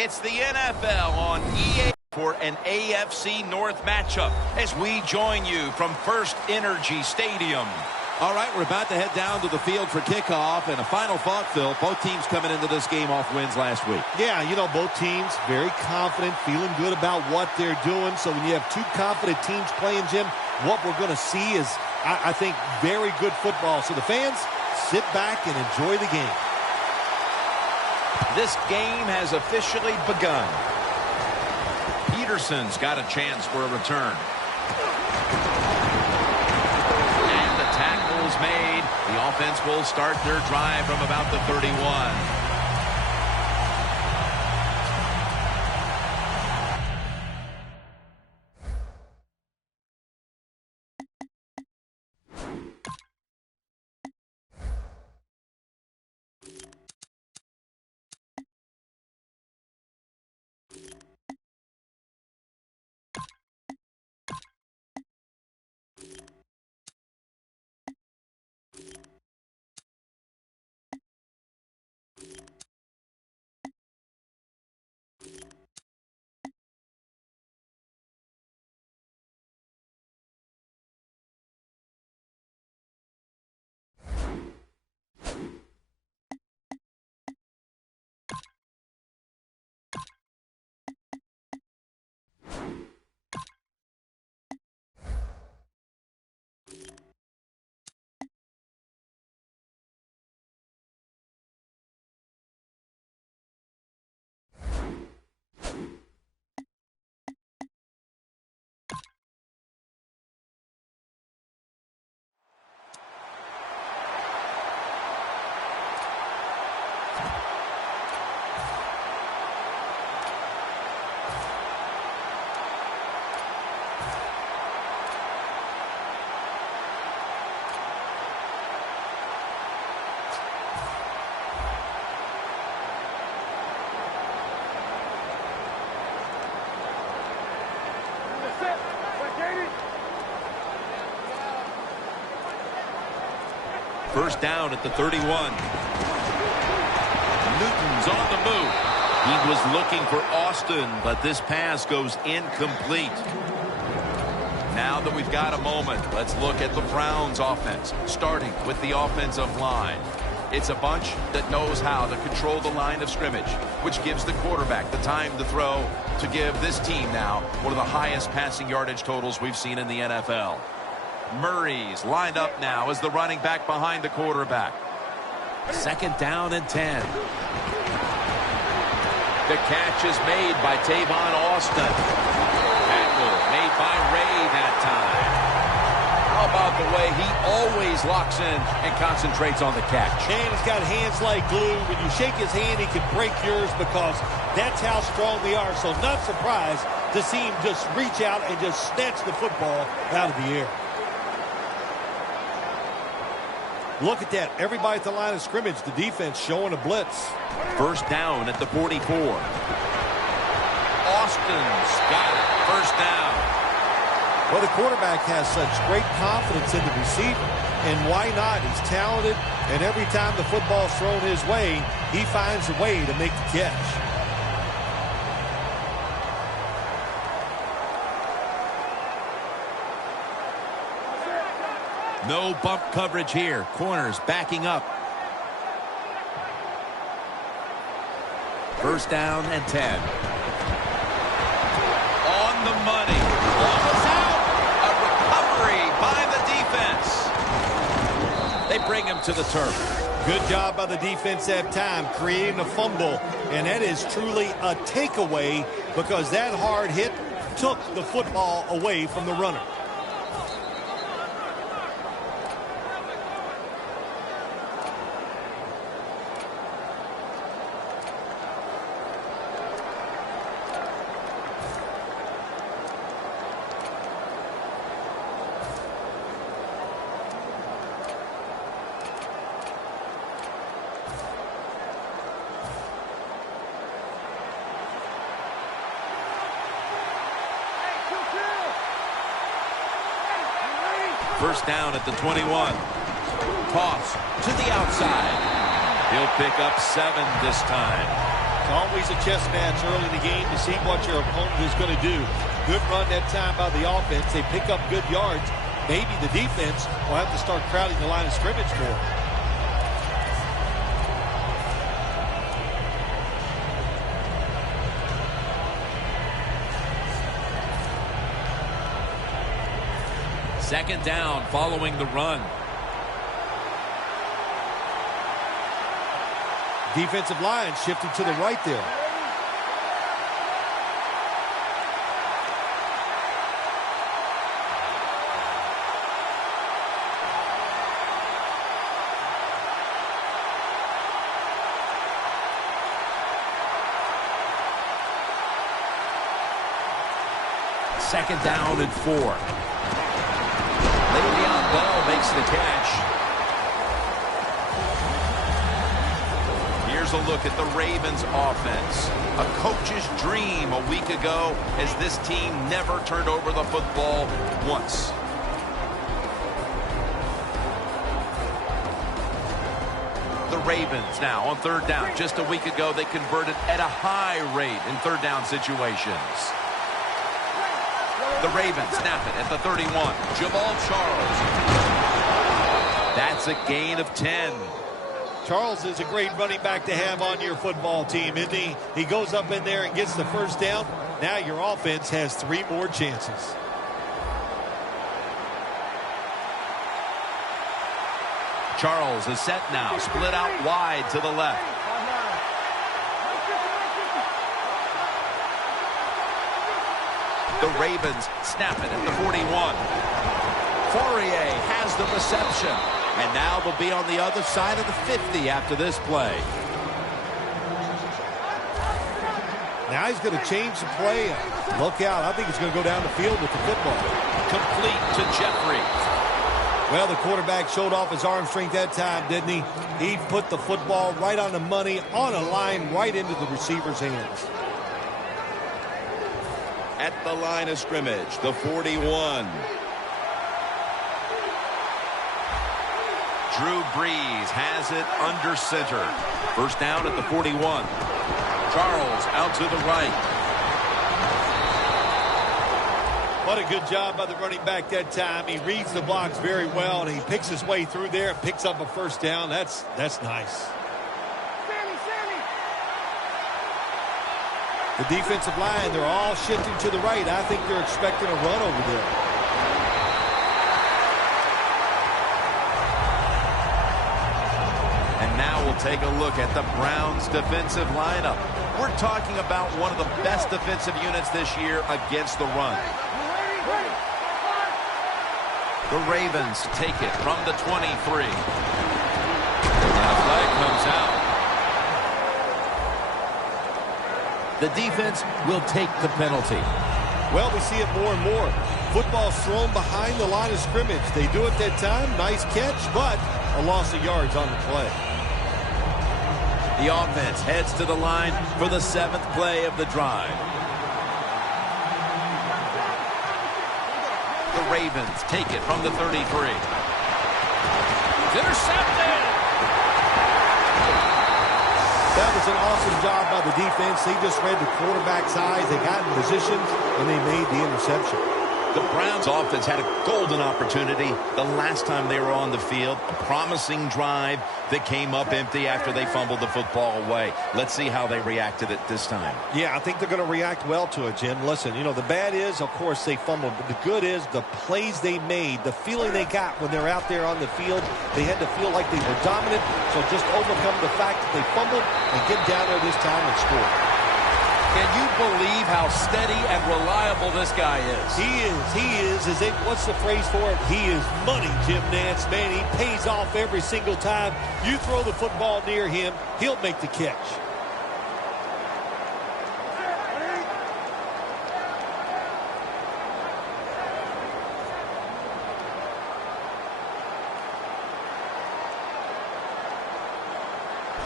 It's the NFL on EA for an AFC North matchup as we join you from First Energy Stadium. All right, we're about to head down to the field for kickoff, and a final thought, Phil. Both teams coming into this game off wins last week. Yeah, you know, both teams very confident, feeling good about what they're doing. So when you have two confident teams playing, Jim, what we're going to see is, I think, very good football. So the fans, sit back and enjoy the game. This game has officially begun. Peterson's got a chance for a return. And the tackle's made. The offense will start their drive from about the 31. First down at the 31. Newton's on the move. He was looking for Austin, but this pass goes incomplete. Now that we've got a moment, let's look at the Browns offense, starting with the offensive line. It's a bunch that knows how to control the line of scrimmage, which gives the quarterback the time to throw to give this team now one of the highest passing yardage totals we've seen in the NFL. Murray's lined up now as the running back behind the quarterback. Second down and 10. The catch is made by Tavon Austin. Tackle made by Ray that time. How about the way he always locks in and concentrates on the catch? And he's got hands like glue. When you shake his hand, he can break yours because that's how strong they are. So not surprised to see him just reach out and just snatch the football out of the air. Look at that. Everybody at the line of scrimmage, the defense showing a blitz. First down at the 44. Austin's got it. First down. Well, the quarterback has such great confidence in the receiver. And why not? He's talented, and every time the football's thrown his way, he finds a way to make the catch. No bump coverage here. Corners backing up. First down and 10. On the money. Ball is out. A recovery by the defense. They bring him to the turf. Good job by the defense that time, creating a fumble. And that is truly a takeaway because that hard hit took the football away from the runner. First down at the 21. Toss to the outside. He'll pick up 7 this time. It's always a chess match early in the game to see what your opponent is going to do. Good run that time by the offense. They pick up good yards. Maybe the defense will have to start crowding the line of scrimmage more. Second down following the run. Defensive line shifting to the right there. Second down and 4. Le'Veon Bell makes the catch. Here's a look at the Ravens offense. A coach's dream a week ago as this team never turned over the football once. The Ravens now on third down. Just a week ago, they converted at a high rate in third down situations. The Ravens snap it at the 31. Jamal Charles. That's a gain of 10. Charles is a great running back to have on your football team, isn't he? He goes up in there and gets the first down. Now your offense has 3 more chances. Charles is set now, split out wide to the left. The Ravens snap it at the 41. Fourier has the reception. And now they'll be on the other side of the 50 after this play. Now he's going to change the play. Look out. I think he's going to go down the field with the football. Complete to Jeffrey. Well, the quarterback showed off his arm strength that time, didn't he? He put the football right on the money, on a line, right into the receiver's hands. At the line of scrimmage, the 41. Drew Brees has it under center. First down at the 41. Charles out to the right. What a good job by the running back that time. He reads the blocks very well, and he picks his way through there and picks up a first down. That's nice. The defensive line, they're all shifting to the right. I think they're expecting a run over there. And now we'll take a look at the Browns' defensive lineup. We're talking about one of the best defensive units this year against the run. The Ravens take it from the 23. And a flag comes out. The defense will take the penalty. Well, we see it more and more. Football thrown behind the line of scrimmage. They do it that time. Nice catch, but a loss of yards on the play. The offense heads to the line for the 7th play of the drive. The Ravens take it from the 33. It's intercepted. That was an awesome job by the defense. They just read the quarterback's eyes. They got in position, and they made the interception. The Browns offense had a golden opportunity the last time they were on the field. A promising drive that came up empty after they fumbled the football away. Let's see how they reacted it this time. Yeah, I think they're going to react well to it, Jim. Listen, you know, the bad is, of course, they fumbled. But the good is the plays they made, the feeling they got when they're out there on the field. They had to feel like they were dominant. So just overcome the fact that they fumbled and get down there this time and score. Can you believe how steady and reliable this guy is? He is. What's the phrase for it? He is money, Jim Nance. Man, he pays off every single time. You throw the football near him, he'll make the catch.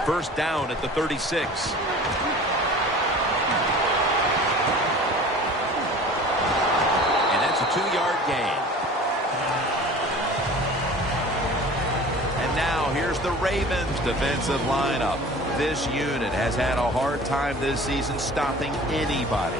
First down at the 36. A 2-yard gain. And now here's the Ravens defensive lineup. this unit has had a hard time this season stopping anybody.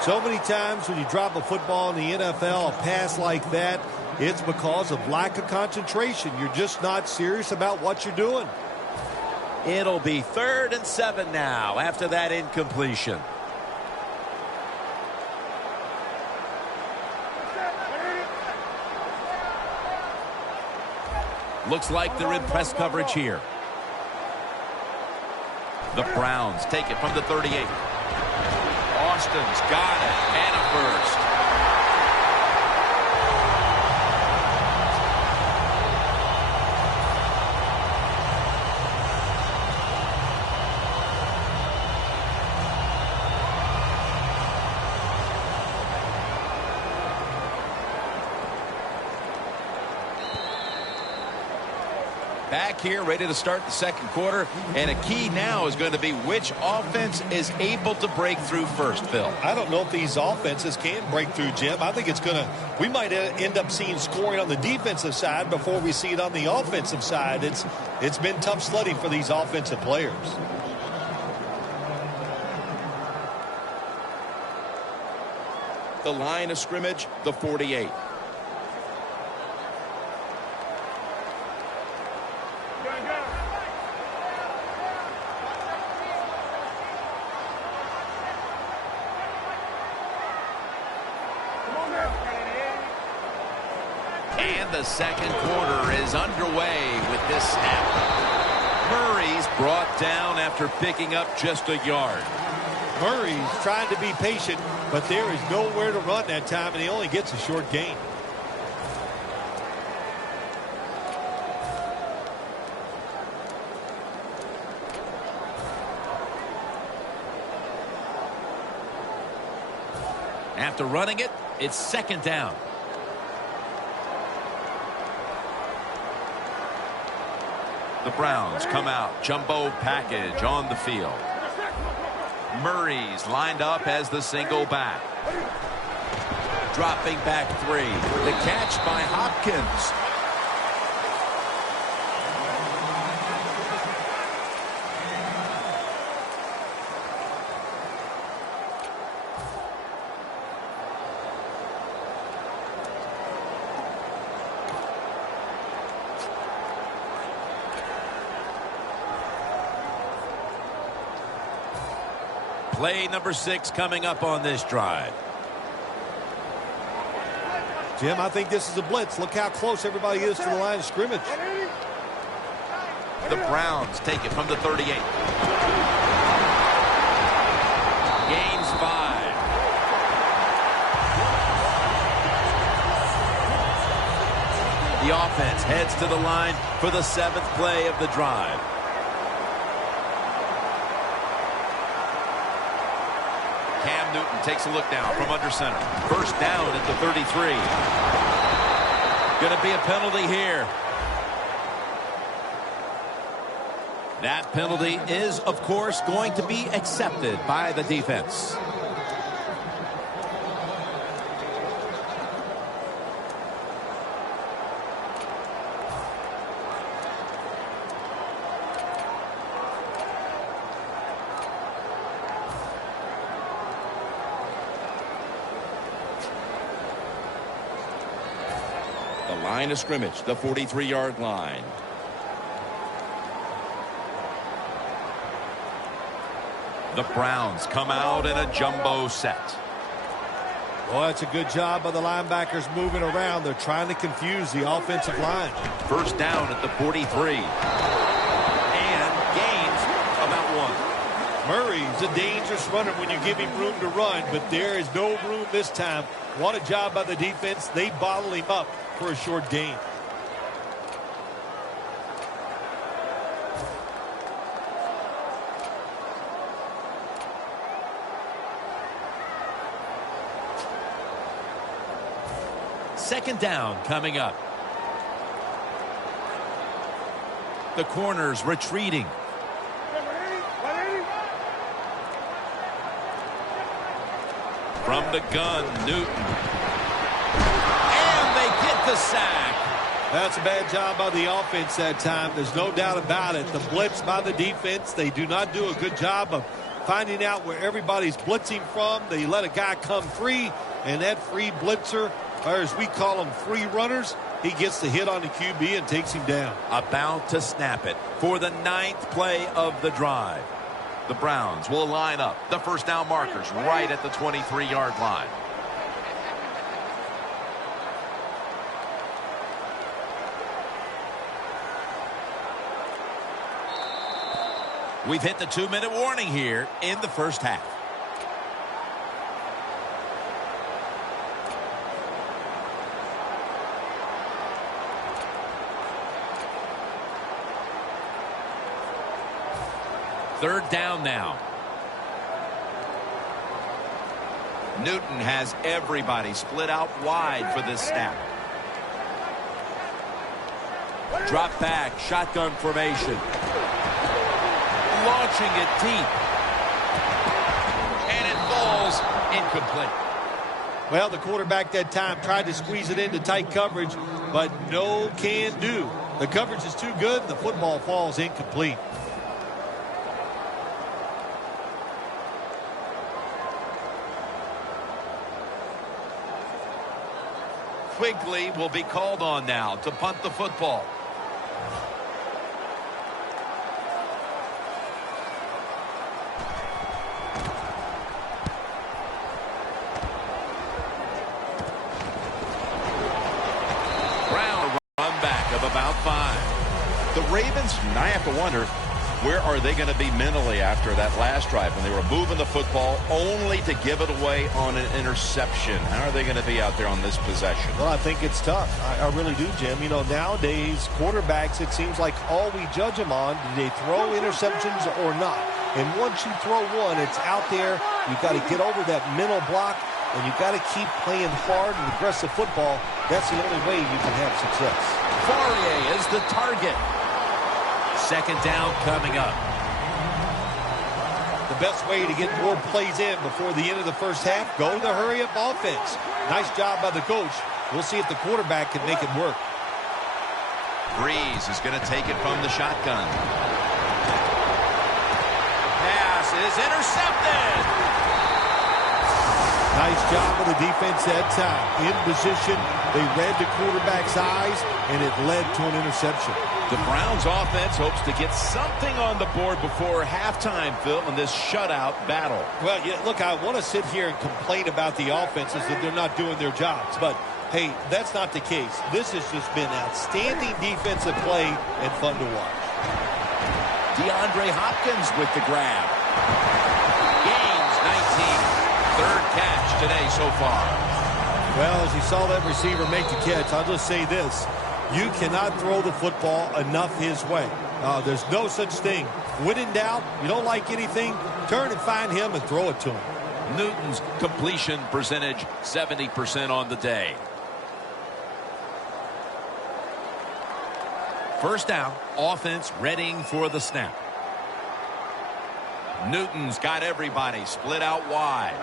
So many times when you drop a football in the NFL, a pass like that, it's because of lack of concentration. You're just not serious about what you're doing. It'll be 3rd and 7 now after that incompletion. Looks like they're in press coverage here. The Browns take it from the 38. Austin's got it, and a first. Back here, ready to start the second quarter. And a key now is going to be which offense is able to break through first, Phil. I don't know if these offenses can break through, Jim. I think it's going to, we might end up seeing scoring on the defensive side before we see it on the offensive side. It's been tough sledding for these offensive players. The line of scrimmage, the 48. And the second quarter is underway with this snap. Murray's brought down after picking up just a yard. Murray's trying to be patient, but there is nowhere to run that time, and he only gets a short gain. After running it, it's second down. The Browns come out, jumbo package on the field. Murray's lined up as the single back. Dropping back 3. The catch by Hopkins. Play number 6 coming up on this drive. Jim, I think this is a blitz. Look how close everybody is to the line of scrimmage. The Browns take it from the 38. Gains 5. The offense heads to the line for the 7th play of the drive. Cam Newton takes a look now from under center. First down at the 33. Going to be a penalty here. That penalty is, of course, going to be accepted by the defense. Line of scrimmage, the 43-yard line. The Browns come out in a jumbo set. Well, that's a good job by the linebackers moving around. They're trying to confuse the offensive line. First down at the 43. And gains about 1. Murray's a dangerous runner when you give him room to run, but there is no room this time. What a job by the defense. They bottle him up for a short gain. Second down coming up. The corners retreating. From the gun, Newton. And they get the sack. That's a bad job by the offense that time. There's no doubt about it. The blitz by the defense, they do not do a good job of finding out where everybody's blitzing from. They let a guy come free, and that free blitzer, or as we call them, free runners, he gets the hit on the QB and takes him down. About to snap it for the 9th play of the drive. The Browns will line up the first down markers right at the 23-yard line. We've hit the 2-minute warning here in the first half. Third down now. Newton has everybody split out wide for this snap. Drop back, shotgun formation. Launching it deep. And it falls incomplete. Well, the quarterback that time tried to squeeze it into tight coverage, but no can do. The coverage is too good, and the football falls incomplete. Quigley will be called on now to punt the football. Brown, run back of about 5. The Ravens, I have to wonder, where are they going to be mentally after that last drive when they were moving the football only to give it away on an interception? How are they going to be out there on this possession? Well, I think it's tough. I really do, Jim. You know, nowadays, quarterbacks, it seems like all we judge them on, do they throw interceptions or not? And once you throw one, it's out there. You've got to get over that mental block, and you've got to keep playing hard and aggressive football. That's the only way you can have success. Fourier is the target. Second down coming up. The best way to get more plays in before the end of the first half, go to the hurry-up offense. Nice job by the coach. We'll see if the quarterback can make it work. Breeze is going to take it from the shotgun. Pass is intercepted. Nice job of the defense that time. In position, they read the quarterback's eyes, and it led to an interception. The Browns offense hopes to get something on the board before halftime, Phil, in this shutout battle. Well, yeah, look, I want to sit here and complain about the offenses that they're not doing their jobs. But, hey, that's not the case. This has just been outstanding defensive play and fun to watch. DeAndre Hopkins with the grab. Gains 19. Third catch today so far. Well, as you saw that receiver make the catch, I'll just say this. You cannot throw the football enough his way. There's no such thing. When in doubt, you don't like anything, turn and find him and throw it to him. Newton's completion percentage, 70% on the day. First down, offense readying for the snap. Newton's got everybody split out wide.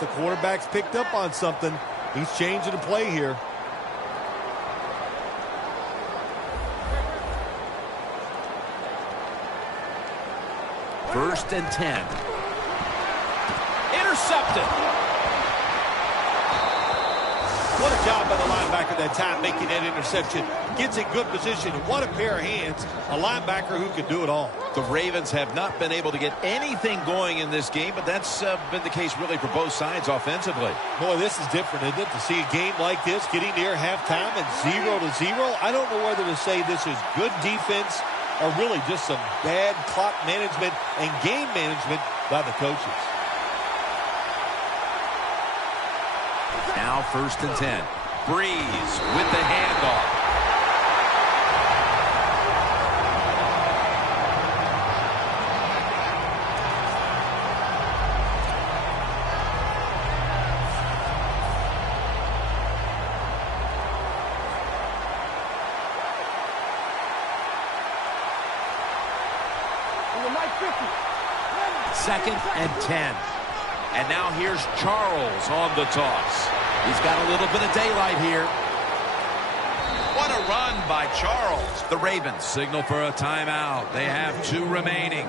The quarterback's picked up on something. He's changing the play here. First and 10. Intercepted. What a job by the linebacker that time making that interception. Gets in good position. And what a pair of hands. A linebacker who can do it all. The Ravens have not been able to get anything going in this game, but that's been the case really for both sides offensively. Boy, this is different, isn't it? To see a game like this getting near halftime and 0-0. I don't know whether to say this is good defense or really just some bad clock management and game management by the coaches. Now first and 10. Breeze with the handoff. 2nd and 10. And now here's Charles on the toss. He's got a little bit of daylight here. What a run by Charles. The Ravens signal for a timeout. They have 2 remaining.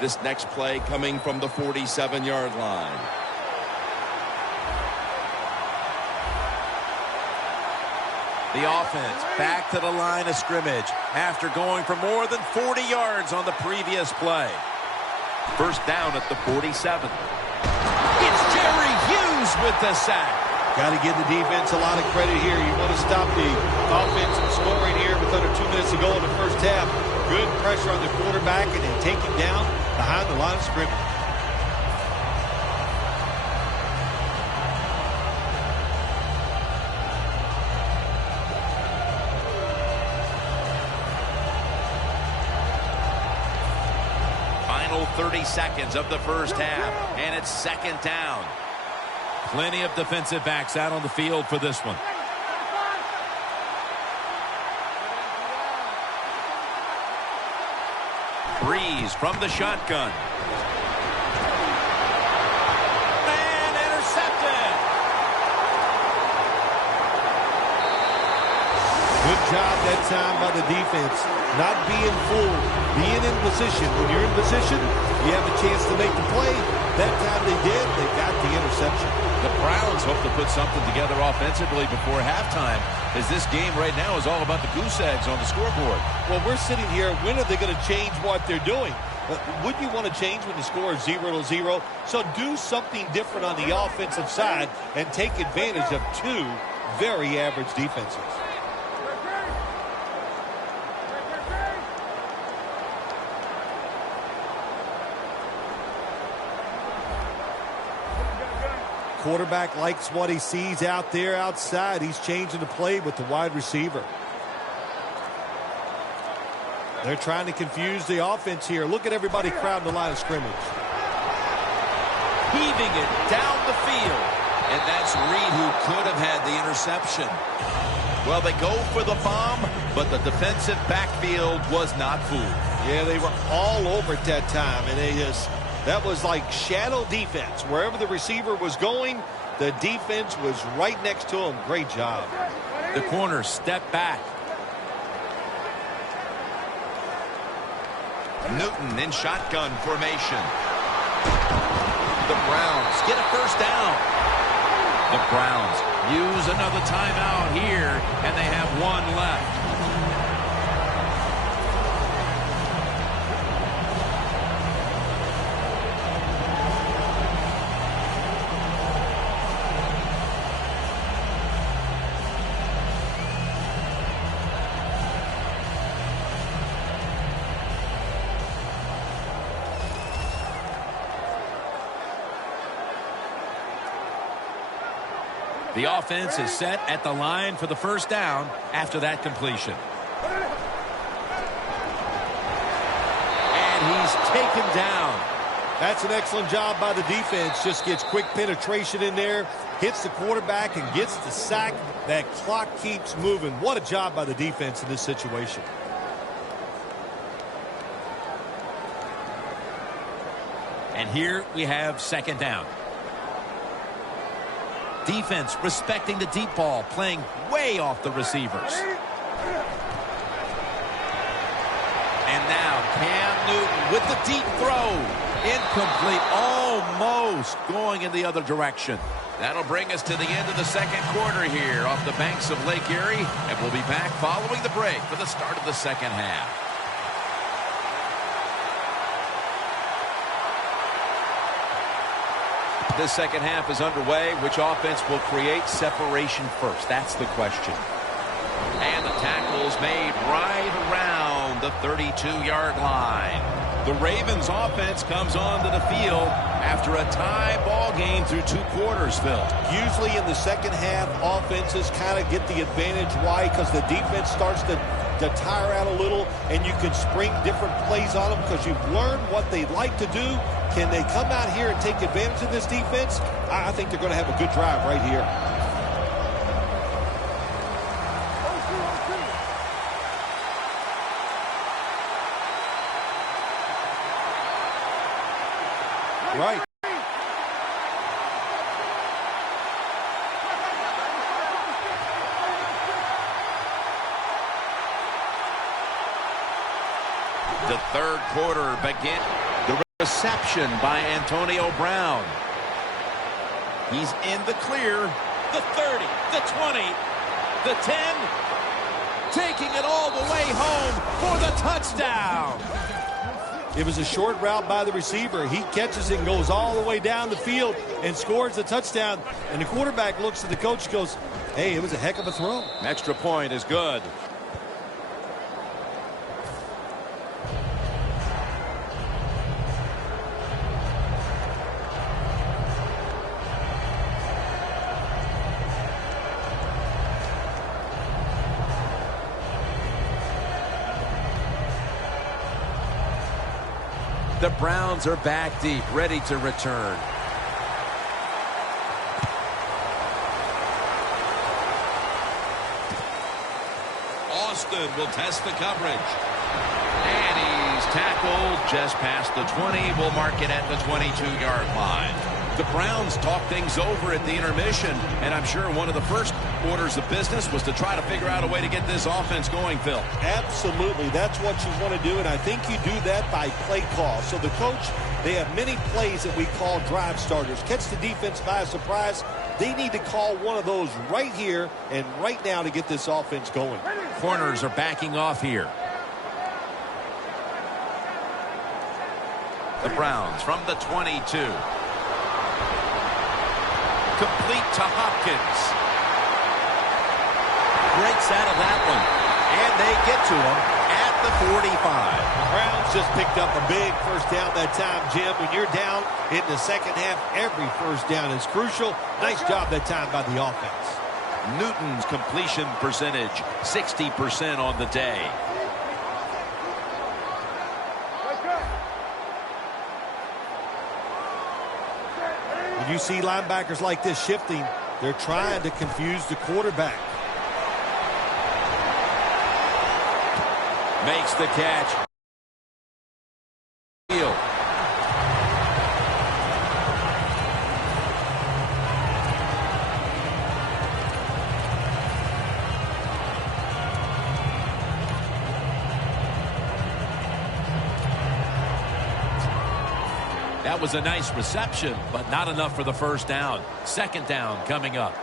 This next play coming from the 47-yard line. The offense back to the line of scrimmage after going for more than 40 yards on the previous play. First down at the 47. It's Jerry Hughes with the sack. Got to give the defense a lot of credit here. You want to stop the offense from scoring here with under 2 minutes to go in the first half. Good pressure on the quarterback and then take him down behind the line of scrimmage. Final 30 seconds of the first half, and it's 2nd down. Plenty of defensive backs out on the field for this one. Breeze from the shotgun. And intercepted. Good job that time by the defense. Not being fooled. Being in position. When you're in position, you have a chance to make the play. That time they did. They got the interception. The Browns hope to put something together offensively before halftime, as this game right now is all about the goose eggs on the scoreboard. Well, we're sitting here. When are they going to change what they're doing? Wouldn't you want to change when the score is 0-0? So do something different on the offensive side and take advantage of 2 very average defenses. Quarterback likes what he sees out there outside. He's changing the play with the wide receiver. They're trying to confuse the offense here. Look at everybody crowding the line of scrimmage. Heaving it down the field. And that's Reed who could have had the interception. Well, they go for the bomb, but the defensive backfield was not fooled. Yeah, they were all over at that time, and that was like shadow defense. Wherever the receiver was going, the defense was right next to him. Great job. The corner step back. Newton in shotgun formation. The Browns get a first down. The Browns use another timeout here, and they have 1 left. The offense is set at the line for the first down after that completion. And he's taken down. That's an excellent job by the defense. Just gets quick penetration in there, hits the quarterback, and gets the sack. That clock keeps moving. What a job by the defense in this situation. And here we have 2nd down. Defense respecting the deep ball, playing way off the receivers. And now Cam Newton with the deep throw. Incomplete, almost going in the other direction. That'll bring us to the end of the 2nd quarter here off the banks of Lake Erie. And we'll be back following the break for the start of the 2nd half. This 2nd half is underway. Which offense will create separation first? That's the question. And the tackle's made right around the 32-yard line. The Ravens offense comes onto the field after a tie ball game through 2 quarters, Phil. Usually in the second half, offenses kind of get the advantage. Why? Because the defense starts to tire out a little, and you can spring different plays on them because you've learned what they like to do. Can they come out here and take advantage of this defense? I think they're going to have a good drive right here. Right. The third quarter begin. The reception by Antonio Brown. He's in the clear. The 30, the 20, the 10. Taking it all the way home for the touchdown. It was a short route by the receiver. He catches it and goes all the way down the field and scores the touchdown. And the quarterback looks at the coach and goes, hey, it was a heck of a throw. Extra point is good. The Browns are back deep, ready to return. Austin will test the coverage. And he's tackled just past the 20. We'll mark it at the 22-yard line. The Browns talked things over at the intermission, and I'm sure one of the first orders of business was to try to figure out a way to get this offense going, Phil. Absolutely. That's what you want to do, and I think you do that by play call. So the coach, they have many plays that we call drive starters. Catch the defense by surprise. They need to call one of those right here and right now to get this offense going. Corners are backing off here. The Browns from the 22. Complete to Hopkins. Breaks out of that one. And they get to him at the 45. The Browns just picked up a big first down that time, Jim. When you're down in the second half, every first down is crucial. Nice job that time by the offense. Newton's completion percentage, 60% on the day. When you see linebackers like this shifting, they're trying to confuse the quarterback. Makes the catch. Field. That was a nice reception, but not enough for the first down. Second down coming up.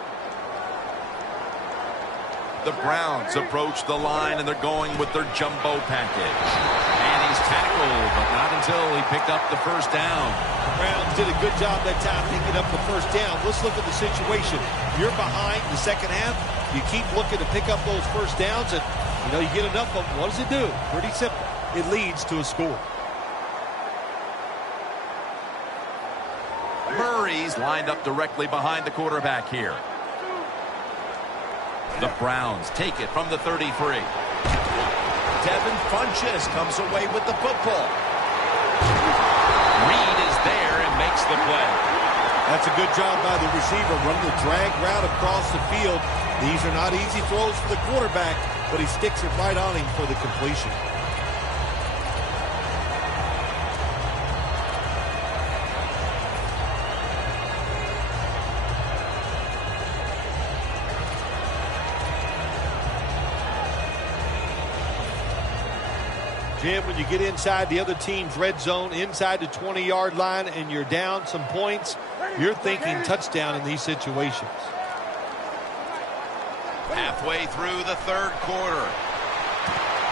The Browns approach the line, and they're going with their jumbo package. And he's tackled, but not until he picked up the first down. The Browns did a good job that time picking up the first down. Let's look at the situation. You're behind the second half. You keep looking to pick up those first downs, and you get enough of them. What does it do? Pretty simple. It leads to a score. Murray's lined up directly behind the quarterback here. The Browns take it from the 33. Devin Funchess comes away with the football. Reed is there and makes the play. That's a good job by the receiver, running the drag route across the field. These are not easy throws for the quarterback, but he sticks it right on him for the completion. Jim, when you get inside the other team's red zone, inside the 20-yard line, and you're down some points, you're thinking touchdown in these situations. Halfway through the third quarter.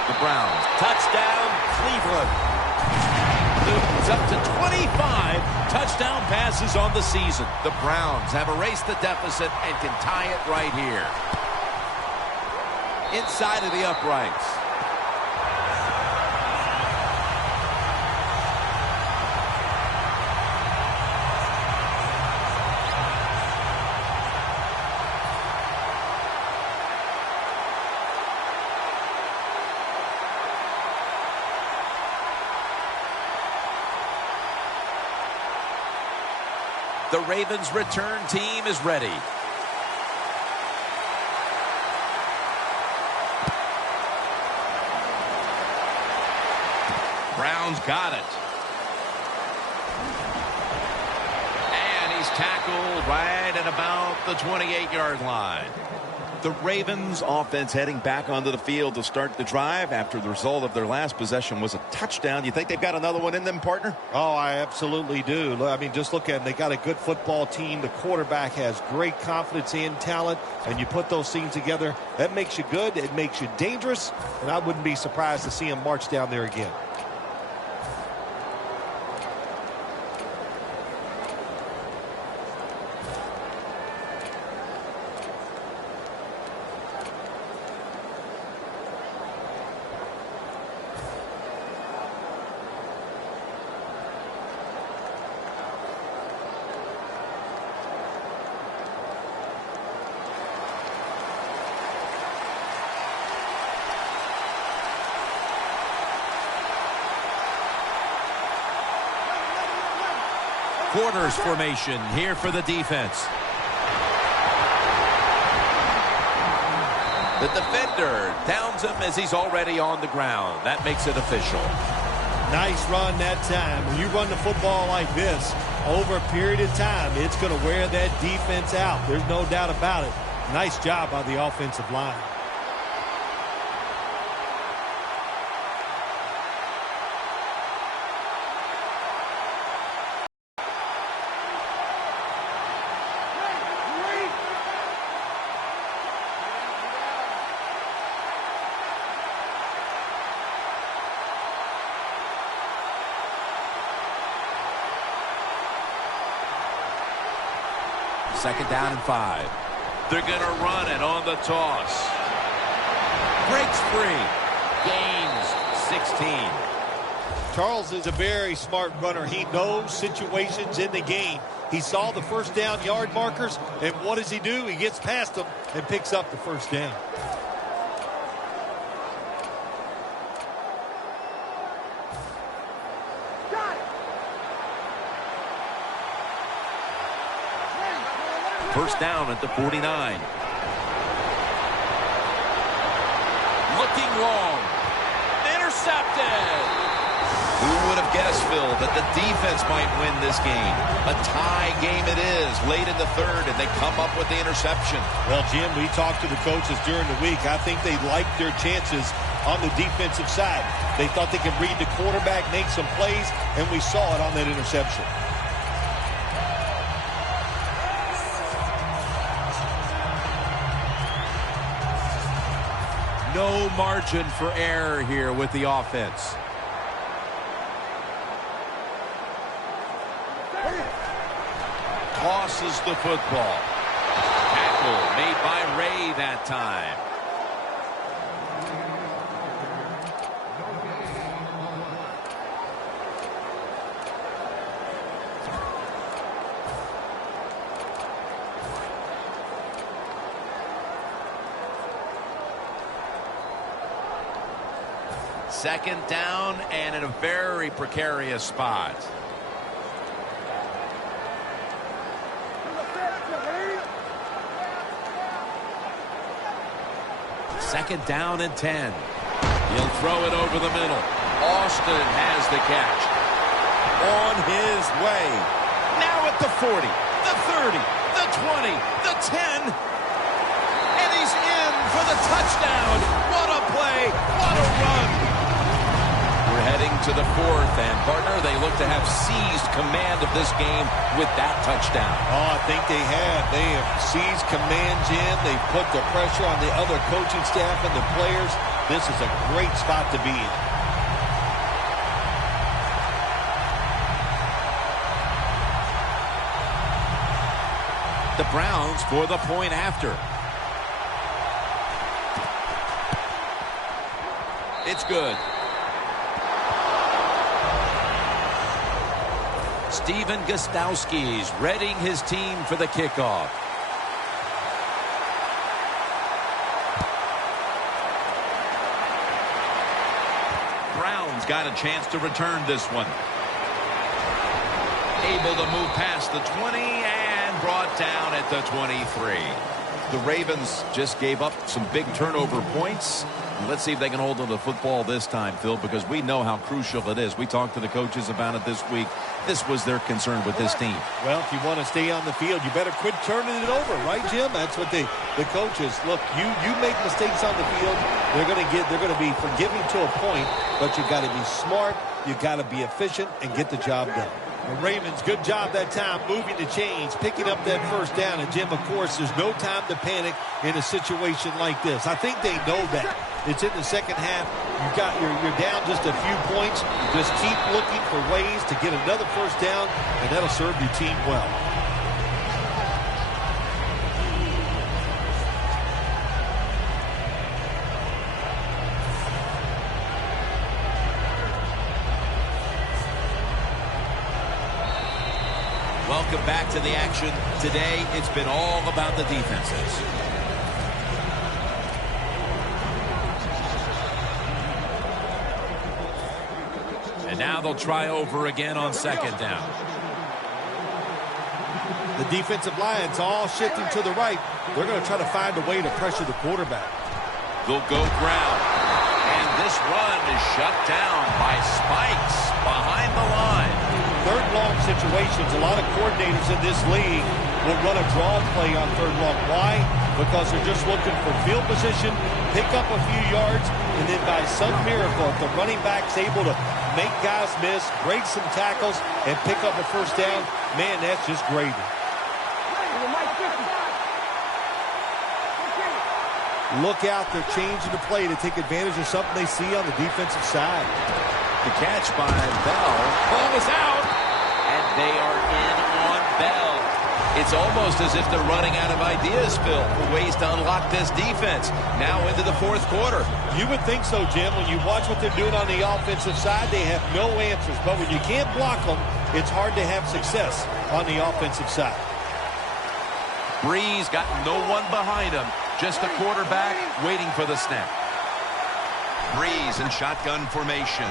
The Browns. Touchdown, Cleveland. Newton's up to 25 touchdown passes on the season. The Browns have erased the deficit and can tie it right here. Inside of the uprights. The Ravens return team is ready. Brown's got it. And he's tackled right at about the 28-yard line. The Ravens offense heading back onto the field to start the drive after the result of their last possession was a touchdown. You think they've got another one in them, partner? Oh, I absolutely do. I mean, just look at them. They got a good football team. The quarterback has great confidence and talent, and you put those things together, that makes you good. It makes you dangerous, and I wouldn't be surprised to see him march down there again. Quarters formation here for the defense. The defender downs him as he's already on the ground. That makes it official. Nice run that time. When you run the football like this, over a period of time, it's going to wear that defense out. There's no doubt about it. Nice job by the offensive line. Second down and 5. They're going to run it on the toss. Breaks free. Gains 16. Charles is a very smart runner. He knows situations in the game. He saw the first down yard markers, and what does he do? He gets past them and picks up the first down. First down at the 49. Looking long. Intercepted. Who would have guessed, Phil, that the defense might win this game? A tie game it is, late in the third, and they come up with the interception. Well, Jim, we talked to the coaches during the week. I think they liked their chances on the defensive side. They thought they could read the quarterback, make some plays, and we saw it on that interception. No margin for error here with the offense. Tosses the football. Tackle made by Ray that time. Second down and in a very precarious spot. Second down and 10. He'll throw it over the middle. Austin has the catch. On his way. Now at the 40, the 30, the 20, the 10. And he's in for the touchdown. What a play. What a run. We're heading to the fourth, and partner, they look to have seized command of this game with that touchdown. Oh, I think they have. They have seized command, Jim. They've put the pressure on the other coaching staff and the players. This is a great spot to be in. The Browns for the point after. It's good. Steven Gostowski's readying his team for the kickoff. Brown's got a chance to return this one. able to move past the 20 and brought down at the 23. The Ravens just gave up some big turnover points. Let's see if they can hold on to the football this time, Phil, because we know how crucial it is. We talked to the coaches about it this week. This was their concern with this team. Well, if you want to stay on the field, you better quit turning it over, right, Jim? That's what the coaches, look, you make mistakes on the field, they're going to be forgiving to a point, but you got to be smart, you got to be efficient and get the job done. The Ravens, good job that time moving the chains, picking up that first down. And, Jim, of course, there's no time to panic in a situation like this. I think they know that. It's in the second half. You're down just a few points. Just keep looking for ways to get another first down, and that'll serve your team well. Welcome back to the action. Today, it's been all about the defenses. And now they'll try over again on second down. The defensive line's all shifting to the right. They're going to try to find a way to pressure the quarterback. They'll go ground. And this run is shut down by Spikes behind the line. Third long situations, a lot of coordinators in this league will run a draw play on third long. Why? Because they're just looking for field position, pick up a few yards, and then by some miracle, if the running back's able to make guys miss, break some tackles, and pick up a first down, man, that's just gravy. Look out, they're changing the play to take advantage of something they see on the defensive side. The catch by Bell. Ball is out. And they are in on Bell. It's almost as if they're running out of ideas, Phil, for ways to unlock this defense. Now into the fourth quarter. You would think so, Jim. When you watch what they're doing on the offensive side, they have no answers. But when you can't block them, it's hard to have success on the offensive side. Breeze got no one behind him. Just a quarterback waiting for the snap. Breeze in shotgun formation.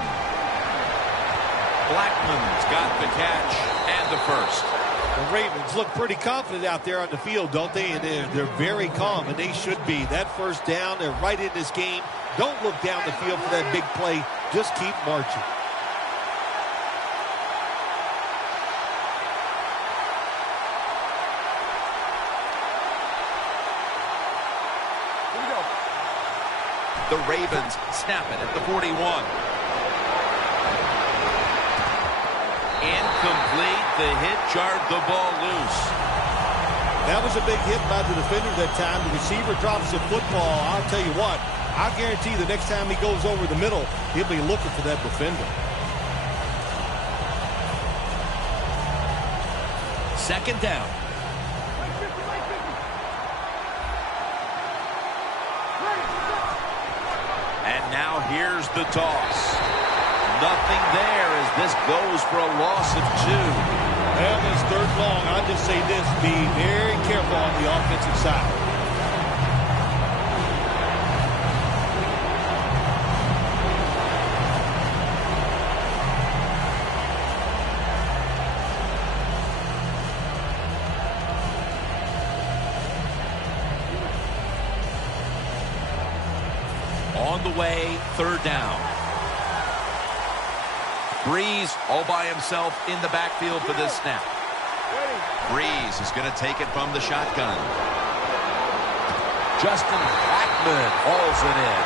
Blackman's got the catch and the first. The Ravens look pretty confident out there on the field, don't they? And they're very calm, and they should be. That first down, they're right in this game. Don't look down the field for that big play. Just keep marching. The Ravens snap it at the 41. Incomplete. The hit jarred the ball loose. That was a big hit by the defender that time. The receiver drops the football. I'll tell you what, I guarantee the next time he goes over the middle, he'll be looking for that defender. Second down. And now here's the toss. Nothing there as this goes for a loss of 2. Well, this third long, I'll just say this, be very careful on the offensive side. On the way, third down. Breeze all by himself in the backfield for this snap. Breeze is going to take it from the shotgun. Justin Blackman hauls it in.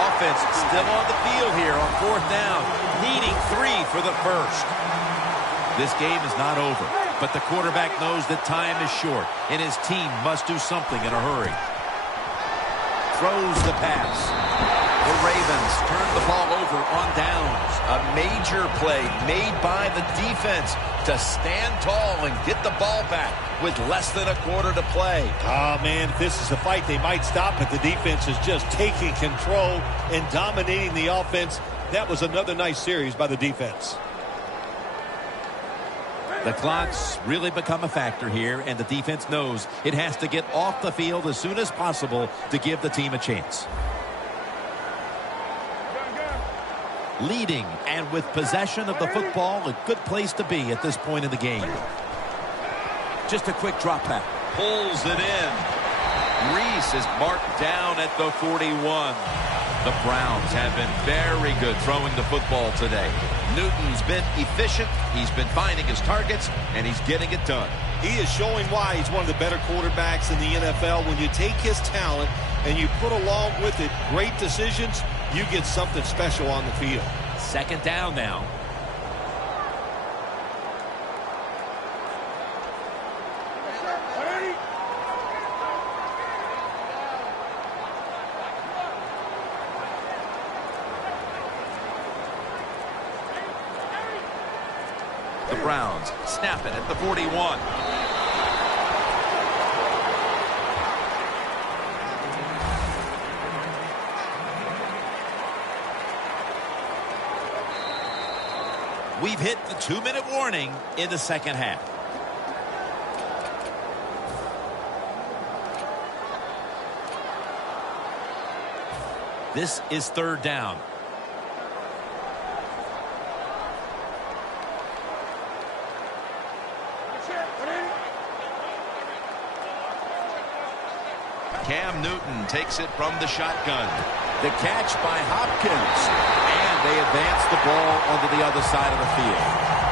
Offense still on the field here on fourth down, needing 3 for the first. This game is not over, but the quarterback knows that time is short, and his team must do something in a hurry. Throws the pass. The Ravens turn the ball over on downs. A major play made by the defense to stand tall and get the ball back with less than a quarter to play. Oh, man, if this is a fight, they might stop it. The defense is just taking control and dominating the offense. That was another nice series by the defense. The clock's really become a factor here, and the defense knows it has to get off the field as soon as possible to give the team a chance. leading and with possession of the football. A good place to be at this point in the game. Just a quick drop back. Pulls it in. Reese is marked down at the 41. The Browns have been very good throwing the football today. Newton's been efficient. He's been finding his targets, and he's getting it done. He is showing why he's one of the better quarterbacks in the NFL. When you take his talent and you put along with it great decisions, you get something special on the field. Second down now. The Browns snap it at the 41. We've hit the 2-minute warning in the second half. This is third down. Cam Newton takes it from the shotgun. The catch by Hopkins. And they advance the ball onto the other side of the field.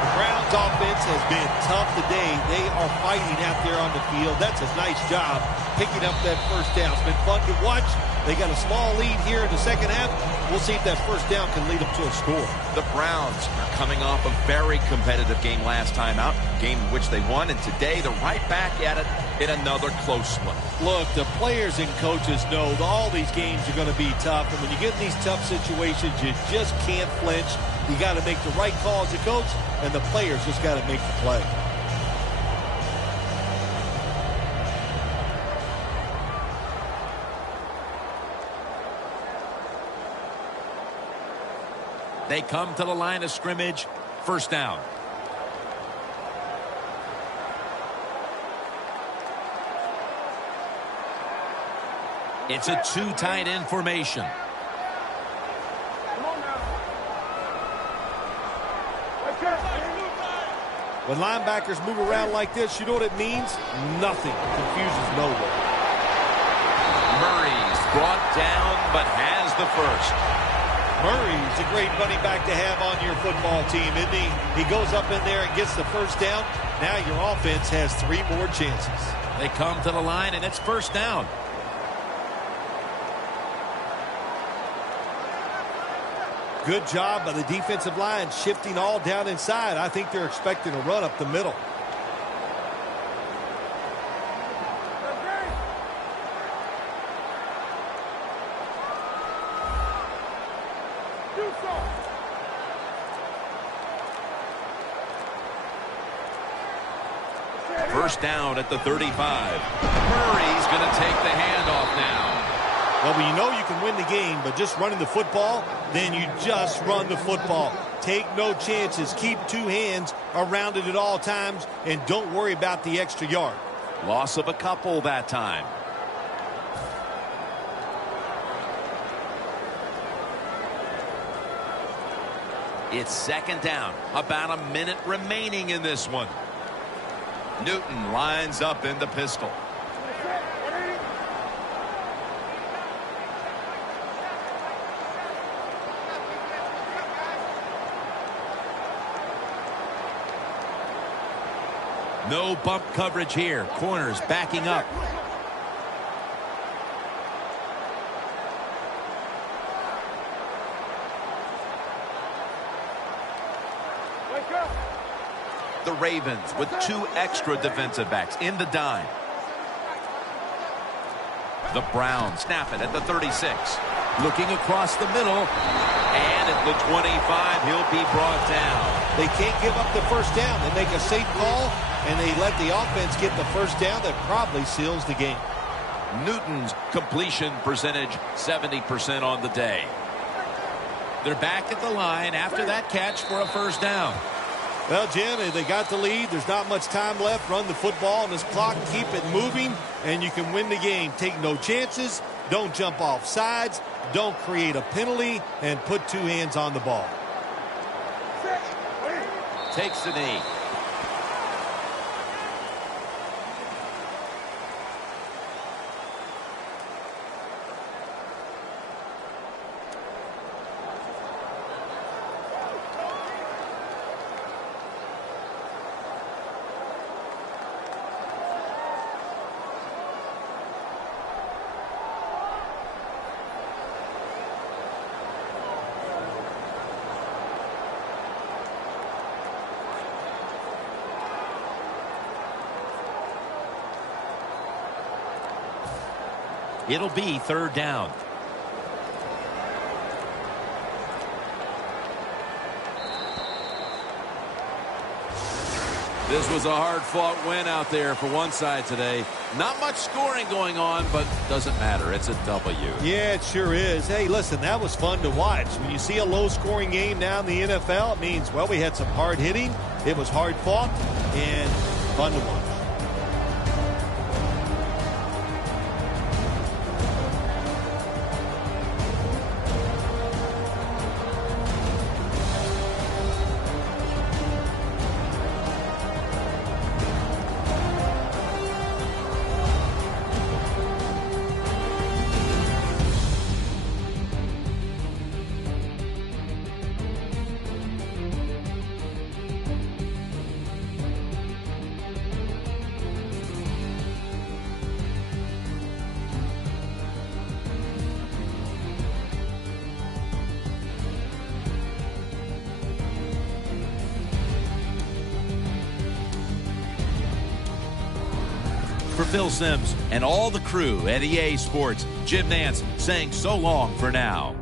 The Browns offense has been tough today. They are fighting out there on the field. That's a nice job picking up that first down. It's been fun to watch. They got a small lead here in the second half. We'll see if that first down can lead them to a score. The Browns are coming off a very competitive game last time out, game in which they won, and today they're right back at it in another close one. Look, the players and coaches know that all these games are going to be tough, and when you get in these tough situations, you just can't flinch. You got to make the right call as a coach, and the players just got to make the play. They come to the line of scrimmage. First down. It's a two tight end formation. When linebackers move around like this, you know what it means? Nothing. Confusion's nowhere. Murray's brought down, but has the first. Murray's a great running back to have on your football team, isn't he? He goes up in there and gets the first down. Now your offense has 3 more chances. They come to the line, and it's first down. Good job by the defensive line shifting all down inside. I think they're expecting a run up the middle. First down at the 35. Murray's going to take the handoff now. Well, when you know you can win the game, but just running the football, then you just run the football. Take no chances. Keep 2 hands around it at all times, and don't worry about the extra yard. Loss of a couple that time. It's second down. About a minute remaining in this one. Newton lines up in the pistol. No bump coverage here. Corners backing up. The Ravens with 2 extra defensive backs in the dime. The Browns snap it at the 36. Looking across the middle. And at the 25, he'll be brought down. They can't give up the first down. They make a safe call, and they let the offense get the first down. That probably seals the game. Newton's completion percentage, 70% on the day. They're back at the line after that catch for a first down. Well, Jim, they got the lead. There's not much time left. Run the football on this clock. Keep it moving, and you can win the game. Take no chances. Don't jump off sides. Don't create a penalty, and put 2 hands on the ball. takes the knee. It'll be third down. This was a hard-fought win out there for one side today. Not much scoring going on, but doesn't matter. It's a W. Yeah, it sure is. Hey, listen, that was fun to watch. When you see a low-scoring game now in the NFL, it means, well, we had some hard hitting. It was hard-fought and fun to watch. For Phil Simms and all the crew at EA Sports, Jim Nantz saying so long for now.